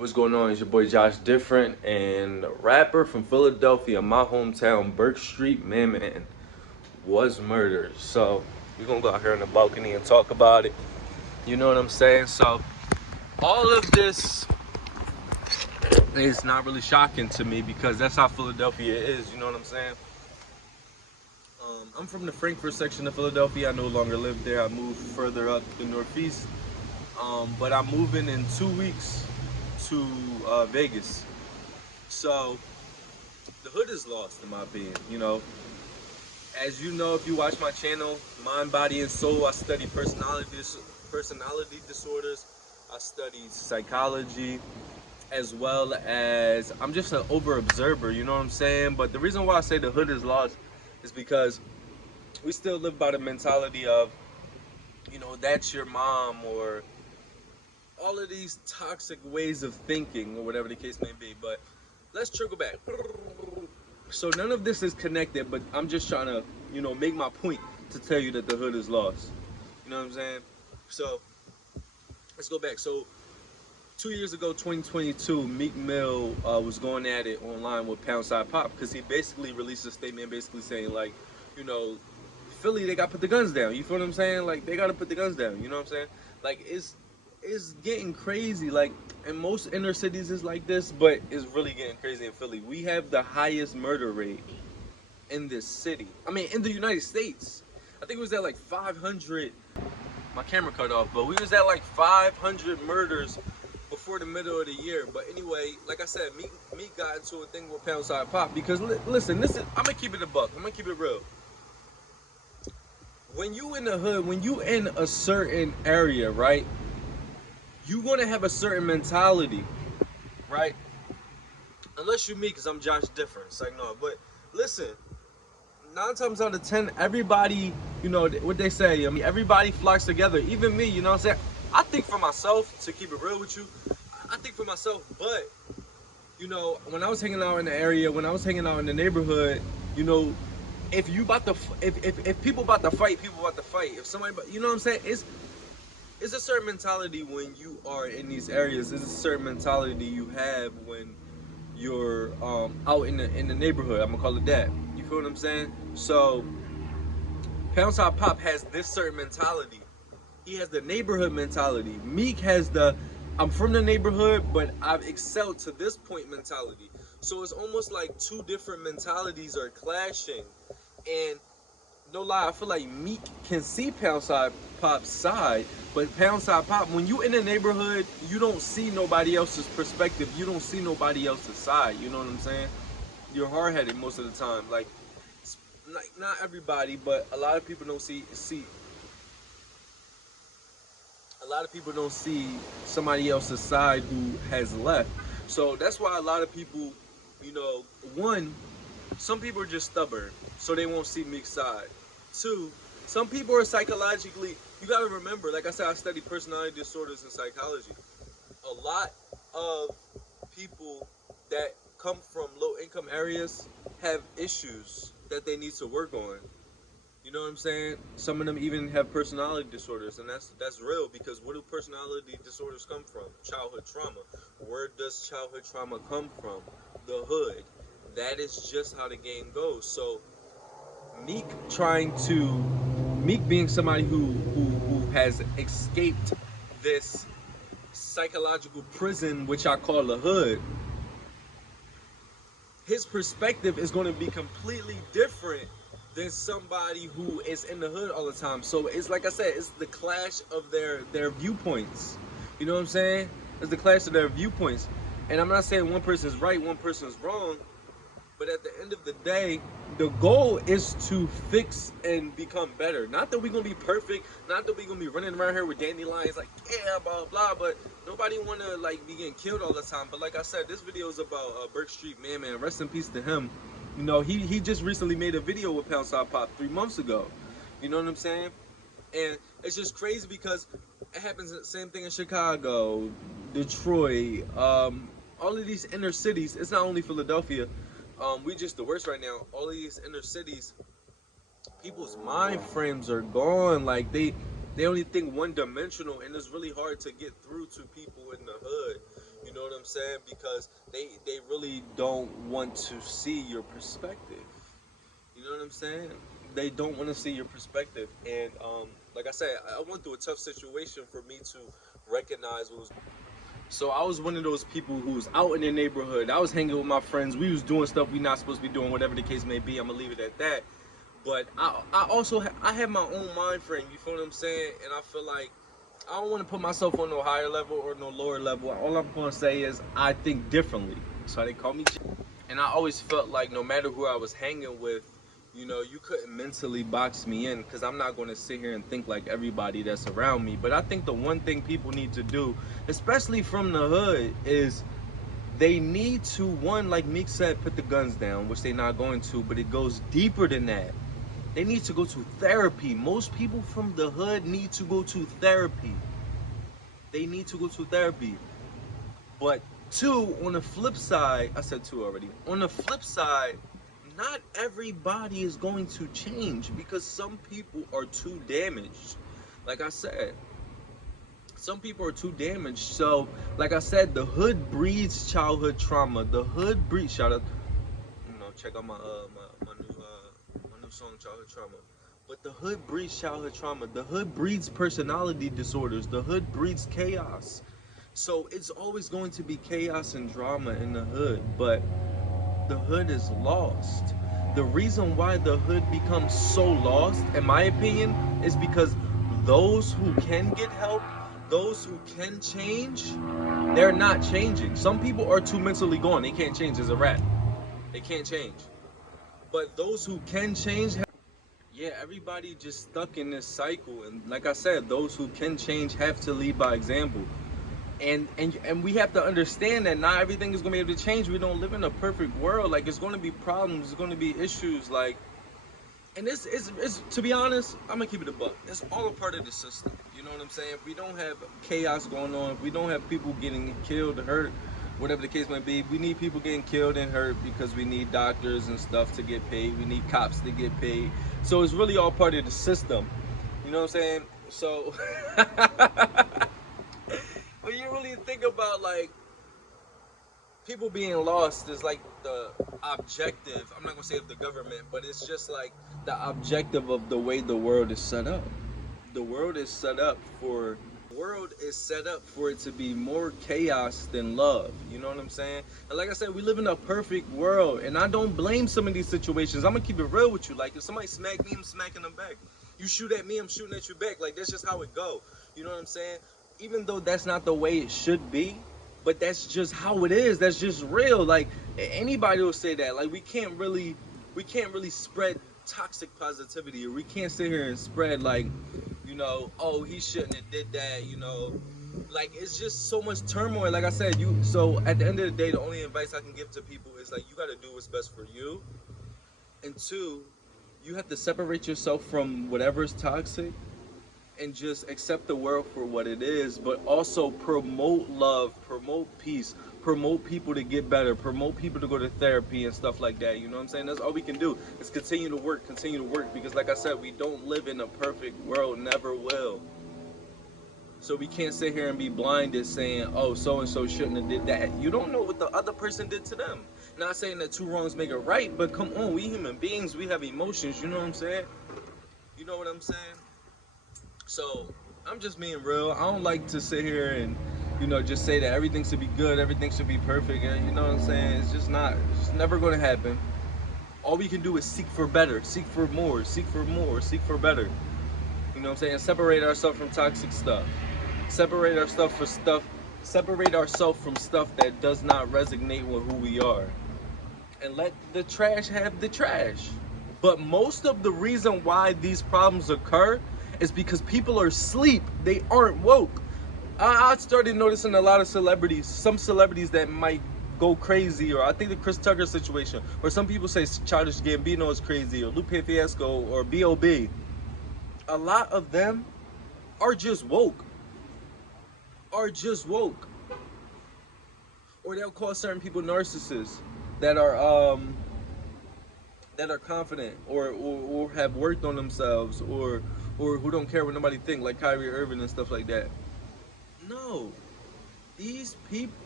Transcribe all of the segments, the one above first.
What's going on? It's your boy Joshdifferent and a rapper from Philadelphia, my hometown, BERKS Street, MANMAN, was murdered. So we're gonna go out here on the balcony and talk about it. You know what I'm saying? So all of this is not really shocking to me because that's how Philadelphia is. You know what I'm saying? I'm from the Frankfurt section of Philadelphia. I no longer live there. I moved further up the northeast. But I'm moving in 2 weeks to Vegas. So the hood is lost, in my opinion. You know, as you know, if you watch my channel, Mind, Body, and Soul, I study personality disorders. I study psychology, as well as I'm just an over observer. You know what I'm saying? But the reason why I say the hood is lost is because we still live by the mentality of, you know, that's your mom, or all of these toxic ways of thinking, or whatever the case may be. But let's trickle back. So none of this is connected, but I'm just trying to, you know, make my point to tell you that the hood is lost. You know what I'm saying? So let's go back. So 2 years ago, 2022, Meek Mill was going at it online with Poundside Pop, because he basically released a statement basically saying, like, you know, Philly, they got to put the guns down. You feel what I'm saying? Like, they got to put the guns down. You know what I'm saying? Like, it's getting crazy. Like, in most inner cities is like this, but it's really getting crazy in Philly. We have the highest murder rate in this city. I mean, in the United States. I think it was at like 500. My camera cut off, but we was at like 500 murders before the middle of the year. But anyway, like I said, Meek got into a thing with Poundside Pop because listen, I'm gonna keep it a buck. I'm gonna keep it real. When you in the hood, when you in a certain area, right, you gonna have a certain mentality, right? Unless you me, because I'm Joshdifferent. It's like, no, but listen, 9 times out of 10, everybody, you know, what they say, I mean, everybody flocks together, even me, you know what I'm saying? I think for myself, to keep it real with you, I think for myself, but, you know, when I was hanging out in the area, when I was hanging out in the neighborhood, you know, if you about to, if people about to fight, people about to fight. If somebody, you know what I'm saying? It's a certain mentality when you are in these areas. It's a certain mentality you have when you're out in the neighborhood. I'm gonna call it that. You feel what I'm saying? So Poundside Pop has this certain mentality. He has the neighborhood mentality. Meek has the I'm from the neighborhood, but I've excelled to this point mentality. So it's almost like two different mentalities are clashing. And no lie, I feel like Meek can see Poundside Pop's side, but Poundside Pop, when you in the neighborhood, you don't see nobody else's perspective. You don't see nobody else's side. You know what I'm saying? You're hard-headed most of the time. Like not everybody, but a lot of people don't see. A lot of people don't see somebody else's side who has left. So that's why a lot of people, you know, one, some people are just stubborn, so they won't see Meek's side. Two, some people are psychologically, you gotta remember, like I said, I study personality disorders and psychology. A lot of people that come from low income areas have issues that they need to work on. You know what I'm saying? Some of them even have personality disorders, and that's real, because where do personality disorders come from? Childhood trauma. Where does childhood trauma come from? The hood. That is just how the game goes. So Meek being somebody who has escaped this psychological prison, which I call the hood, his perspective is going to be completely different than somebody who is in the hood all the time. So it's like I said, it's the clash of their viewpoints. You know what I'm saying? It's the clash of their viewpoints. And I'm not saying one person's right, one person's wrong, but at the end of the day, the goal is to fix and become better. Not that we're going to be perfect, not that we're going to be running around here with dandelions like, yeah, blah, blah, but nobody want to, like, be getting killed all the time. But like I said, this video is about BERKS Street MANMAN. Rest in peace to him. You know, he just recently made a video with Poundside Pop 3 months ago. You know what I'm saying? And it's just crazy because it happens the same thing in Chicago, Detroit, all of these inner cities. It's not only Philadelphia. We just the worst right now. All of these inner cities, people's mind frames are gone. Like they only think one dimensional, and it's really hard to get through to people in the hood. You know what I'm saying? Because they really don't want to see your perspective. You know what I'm saying? They don't want to see your perspective. And like I said, I went through a tough situation for me to recognize what was. So I was one of those people who was out in the neighborhood. I was hanging with my friends. We was doing stuff we not supposed to be doing, whatever the case may be. I'm gonna leave it at that. But I also I have my own mind frame. You feel what I'm saying? And I feel like I don't want to put myself on no higher level or no lower level. All I'm gonna say is I think differently. So they call me. And I always felt like no matter who I was hanging with, you know, you couldn't mentally box me in, because I'm not going to sit here and think like everybody that's around me. But I think the one thing people need to do, especially from the hood, is they need to, one, like Meek said, put the guns down, which they're not going to, but it goes deeper than that. They need to go to therapy. Most people from the hood need to go to therapy. They need to go to therapy. But two, on the flip side, I said two already. On the flip side, not everybody is going to change, because some people are too damaged. Like I said, some people are too damaged. So, like I said, the hood breeds childhood trauma. The hood breeds, shout out, you know, check out my new song, Childhood Trauma. But the hood breeds childhood trauma. The hood breeds personality disorders. The hood breeds chaos. So it's always going to be chaos and drama in the hood, but the hood is lost. The reason why the hood becomes so lost, in my opinion, is because those who can get help, those who can change, they're not changing. Some people are too mentally gone. They can't change as a rat. They can't change. But those who can change, yeah, everybody just stuck in this cycle. And like I said, those who can change have to lead by example. And we have to understand that not everything is gonna be able to change. We don't live in a perfect world. Like, it's gonna be problems, there's gonna be issues. Like, and it's to be honest, I'm gonna keep it a buck. It's all a part of the system. You know what I'm saying? If we don't have chaos going on, if we don't have people getting killed, hurt, whatever the case may be, we need people getting killed and hurt because we need doctors and stuff to get paid. We need cops to get paid. So it's really all part of the system. You know what I'm saying? So when you really think about, like, people being lost is like the objective, I'm not gonna say of the government, but it's just like the objective of the way the world is set up. The world is set up for it to be more chaos than love. You know what I'm saying? And like I said, we live in a perfect world, and I don't blame some of these situations. I'm gonna keep it real with you. Like, if somebody smack me, I'm smacking them back. You shoot at me, I'm shooting at you back. Like, that's just how it go. You know what I'm saying? Even though that's not the way it should be, but that's just how it is. That's just real. Like, anybody will say that. Like, we can't really spread toxic positivity, or we can't sit here and spread, like, you know, oh, he shouldn't have did that, you know. Like, it's just so much turmoil. Like I said, so at the end of the day, the only advice I can give to people is, like, you got to do what's best for you. And two, you have to separate yourself from whatever's toxic and just accept the world for what it is, but also promote love, promote peace, promote people to get better, promote people to go to therapy and stuff like that. You know what I'm saying? That's all we can do, is continue to work, because like I said, we don't live in a perfect world, never will. So we can't sit here and be blinded saying, oh, so-and-so shouldn't have did that. You don't know what the other person did to them. Not saying that two wrongs make it right, but come on, we human beings, we have emotions, you know what I'm saying? You know what I'm saying? So, I'm just being real. I don't like to sit here and, you know, just say that everything should be good, everything should be perfect. And you know what I'm saying? It's just not. It's just never going to happen. All we can do is seek for better, seek for more, seek for more, seek for better. You know what I'm saying? Separate ourselves from toxic stuff. Separate ourselves from stuff that does not resonate with who we are. And let the trash have the trash. But most of the reason why these problems occur is because people are asleep. They aren't woke. I started noticing a lot of celebrities, some celebrities that might go crazy, or I think the Chris Tucker situation, or some people say Childish Gambino is crazy, or Lupe Fiasco, or B.O.B. A lot of them are just woke. Or they'll call certain people narcissists that are confident, or have worked on themselves, or who don't care what nobody think, like Kyrie Irving and stuff like that. No, these people,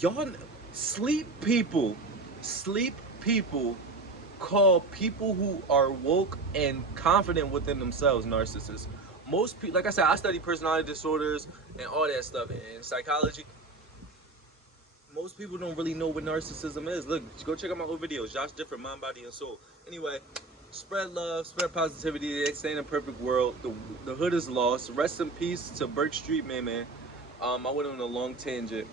Y'all, sleep people, sleep people call people who are woke and confident within themselves narcissists. Most people, like I said, I study personality disorders and all that stuff in psychology. Most people don't really know what narcissism is. Look, go check out my old videos, Joshdifferent, Mind, Body, and Soul. Anyway, spread love, spread positivity. They stay in a perfect world. The hood is lost. Rest in peace to Burke Street, man. I went on a long tangent.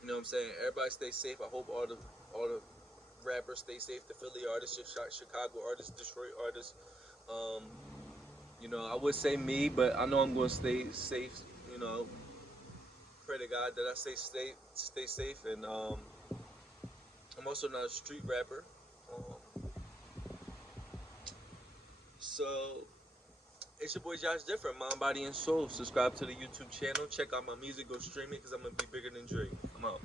You know what I'm saying? Everybody stay safe. I hope all the rappers stay safe. The Philly artists, Chicago artists, Detroit artists. Um, you know, I would say me, but I know I'm gonna stay safe. You know, pray to God that I stay safe, and I'm also not a street rapper. So it's your boy Josh Different, Mind, Body, and Soul. Subscribe to the YouTube channel. Check out my music. Go stream it because I'm gonna be bigger than Drake. I'm out.